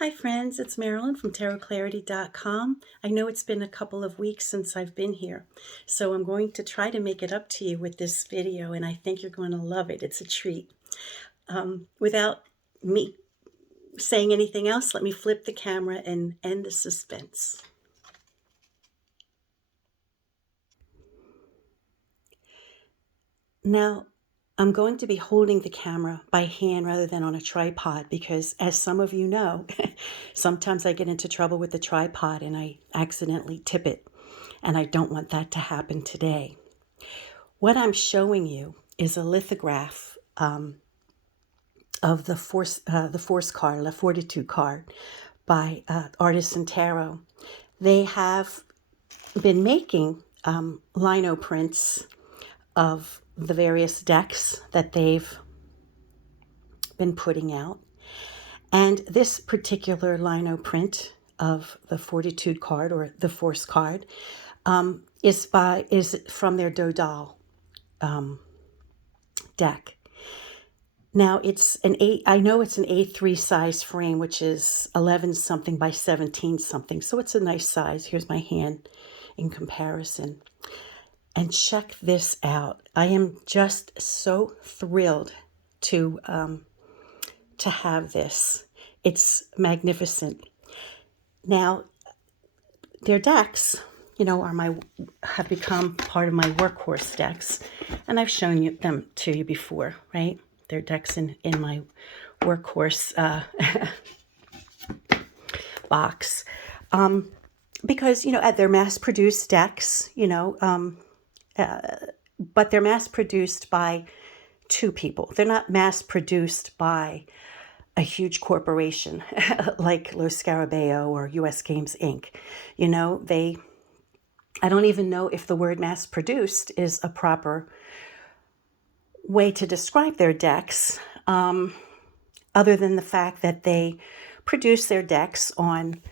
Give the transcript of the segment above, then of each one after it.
Hi friends, it's Marilyn from tarotclarity.com. I know it's been a couple of weeks since I've been here, so I'm going to try to make it up to you with this video, and I think you're going to love it. It's a treat. Without me saying anything else, let me flip the camera and end the suspense. Now, I'm going to be holding the camera by hand rather than on a tripod because, as some of you know, sometimes I get into trouble with the tripod and I accidentally tip it, and I don't want that to happen today. What I'm showing you is a lithograph of the Force card, the Fortitude card, by Artisan Tarot. They have been making linoprints of the various decks that they've been putting out. And this particular linoprint of the Fortitude card, or the Force card, is from their Dodal deck. Now I know it's an A3 size frame, which is 11 something by 17 something. So it's a nice size. Here's my hand in comparison. And check this out. I am just so thrilled to have this. It's magnificent. Now, their decks, have become part of my workhorse decks, and I've shown them to you before, right? Their decks in my workhorse box, because they're mass-produced decks, but they're mass-produced by two people. They're not mass-produced by a huge corporation like Los Scarabeo or U.S. Games Inc. I don't even know if the word mass-produced is a proper way to describe their decks, other than the fact that they produce their decks on,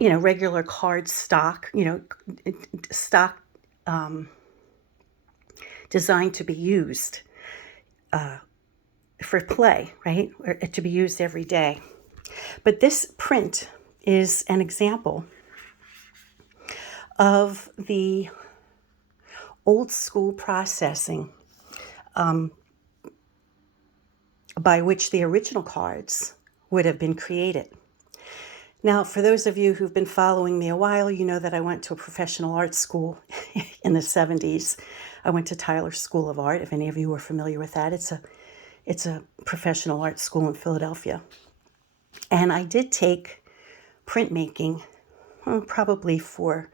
regular card stock, stock designed to be used for play, right? Or to be used every day. But this print is an example of the old school processing by which the original cards would have been created. Now, for those of you who've been following me a while, you know that I went to a professional art school in the 70s. I went to Tyler School of Art, if any of you are familiar with that. It's a professional art school in Philadelphia. And I did take printmaking probably for,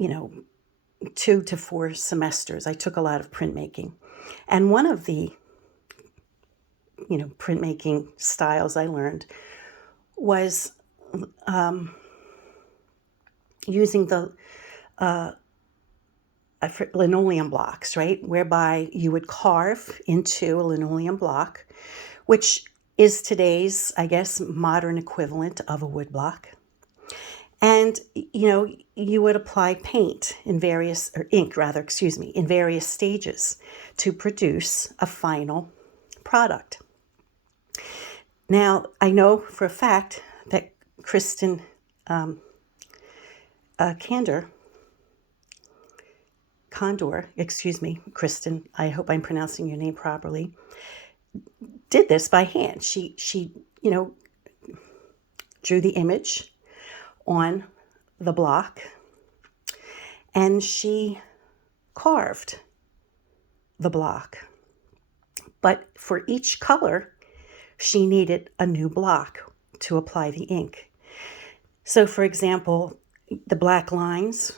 2 to 4 semesters. I took a lot of printmaking. And one of the, printmaking styles I learned was using the linoleum blocks, right? Whereby you would carve into a linoleum block, which is today's, I guess, modern equivalent of a wood block. And, you would apply paint in various, or ink rather, in various stages to produce a final product. Now, I know for a fact that Krisztin Kondor, Krisztin, I hope I'm pronouncing your name properly, did this by hand. She drew the image on the block, and she carved the block. But for each color, she needed a new block to apply the ink. So, for example, the black lines,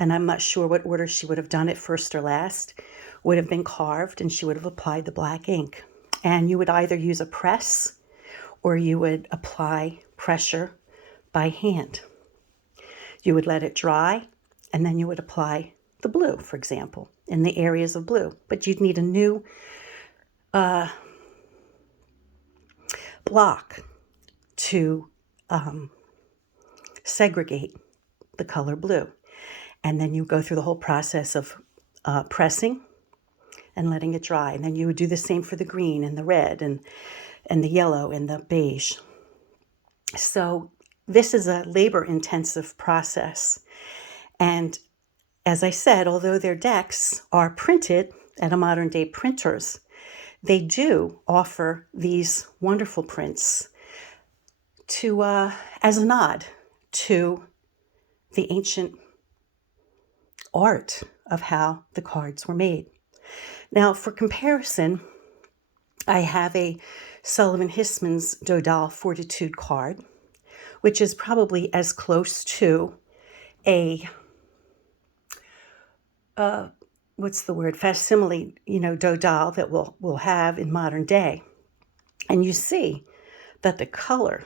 and I'm not sure what order she would have done it, first or last, would have been carved, and she would have applied the black ink. And you would either use a press or you would apply pressure by hand. You would let it dry, and then you would apply the blue, for example, in the areas of blue. But you'd need a new block to segregate the color blue. And then you go through the whole process of pressing and letting it dry. And then you would do the same for the green and the red and the yellow and the beige. So this is a labor-intensive process. And as I said, although their decks are printed at a modern day printers, they do offer these wonderful prints to as a nod to the ancient art of how the cards were made. Now, for comparison, I have a Sullivan Hissman's Dodal Fortitude card, which is probably as close to a facsimile, Dodal that we'll have in modern day. And you see that the color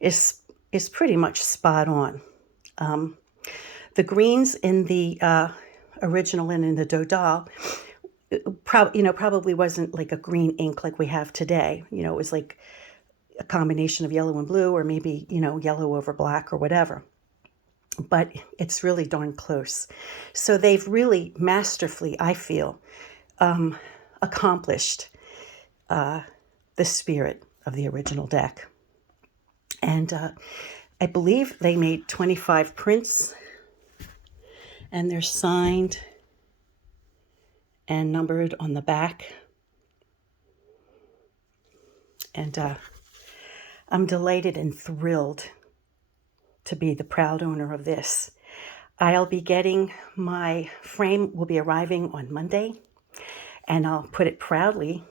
is pretty much spot on. The greens in the original and in the Dodal, probably wasn't like a green ink like we have today. It was like a combination of yellow and blue, or maybe, yellow over black or whatever. But it's really darn close. So they've really masterfully, I feel, accomplished the spirit of the original deck. And I believe they made 25 prints, and they're signed and numbered on the back. And I'm delighted and thrilled to be the proud owner of this. I'll be getting my frame, will be arriving on Monday, and I'll put it proudly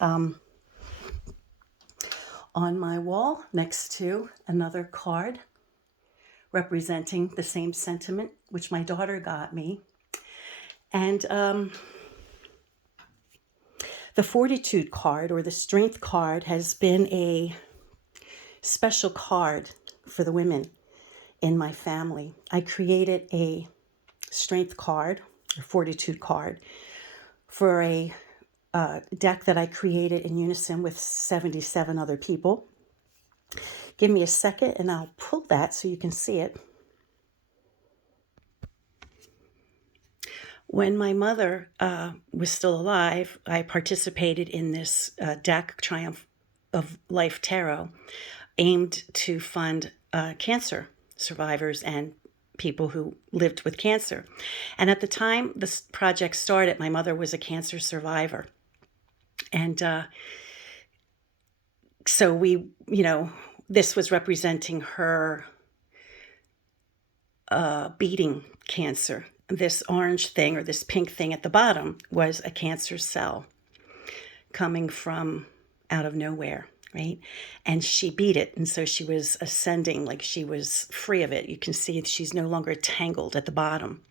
on my wall next to another card representing the same sentiment, which my daughter got me. And the Fortitude card, or the Strength card, has been a special card for the women in my family. I created a Strength card, or Fortitude card, for a deck that I created in unison with 77 other people. Give me a second and I'll pull that so you can see it. When my mother was still alive, I participated in this deck, Triumph of Life Tarot, aimed to fund cancer survivors and people who lived with cancer. And at the time this project started, my mother was a cancer survivor. And so we, this was representing her beating cancer. This orange thing, or this pink thing at the bottom, was a cancer cell coming from out of nowhere, right? And she beat it, and so she was ascending, like she was free of it. You can see she's no longer tangled at the bottom.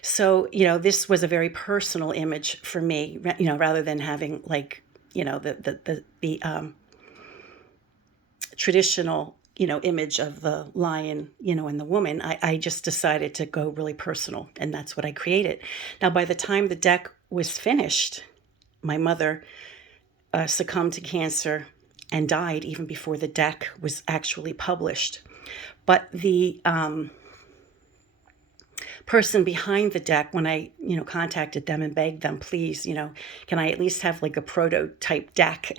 So, this was a very personal image for me, rather than having like, the traditional, image of the lion, and the woman. I just decided to go really personal, and that's what I created. Now, by the time the deck was finished, my mother succumbed to cancer and died even before the deck was actually published. But the person behind the deck, when I, contacted them and begged them, please, can I at least have like a prototype deck,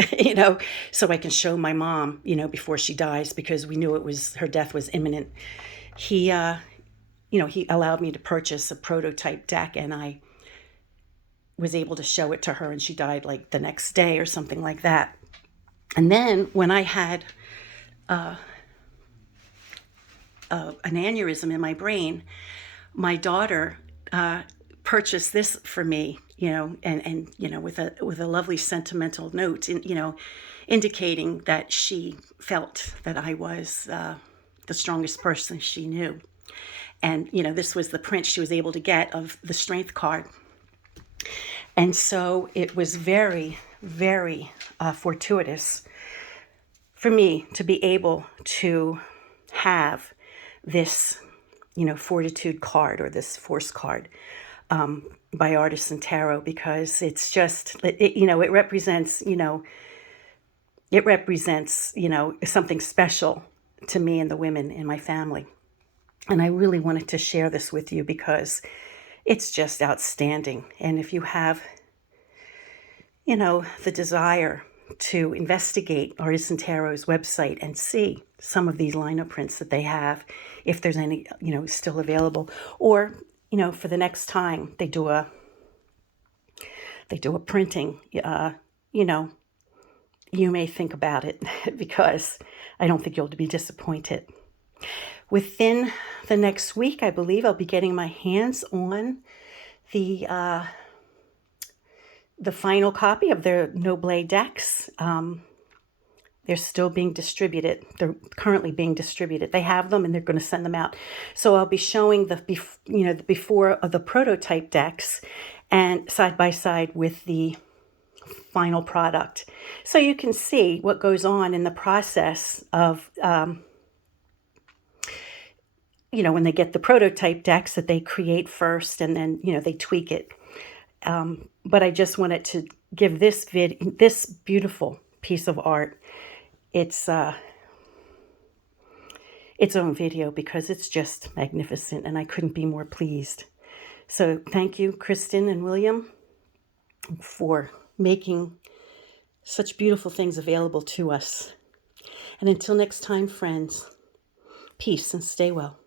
so I can show my mom, before she dies, because we knew her death was imminent. He allowed me to purchase a prototype deck, and I was able to show it to her, and she died like the next day or something like that. And then when I had an aneurysm in my brain, my daughter purchased this for me, and with a lovely sentimental note, indicating that she felt that I was the strongest person she knew. And this was the print she was able to get of the Strength card. And so it was very, very fortuitous for me to be able to have this Fortitude card, or this Force card, by Artisan Tarot, because it's just, it represents, something special to me and the women in my family. And I really wanted to share this with you because it's just outstanding. And if you have, the desire to investigate Artists and Tarot's website and see some of these Linoprints that they have, if there's any, still available. Or, for the next time they do a printing, you may think about it because I don't think you'll be disappointed. Within the next week, I believe I'll be getting my hands on the final copy of their No-Blade decks. They're still being distributed. They're currently being distributed. They have them and they're going to send them out. So I'll be showing the before of the prototype decks and side by side with the final product. So you can see what goes on in the process of, when they get the prototype decks that they create first and then, they tweak it. But I just wanted to give this beautiful piece of art its own video because it's just magnificent and I couldn't be more pleased. So thank you, Krisztin and William, for making such beautiful things available to us. And until next time, friends, peace and stay well.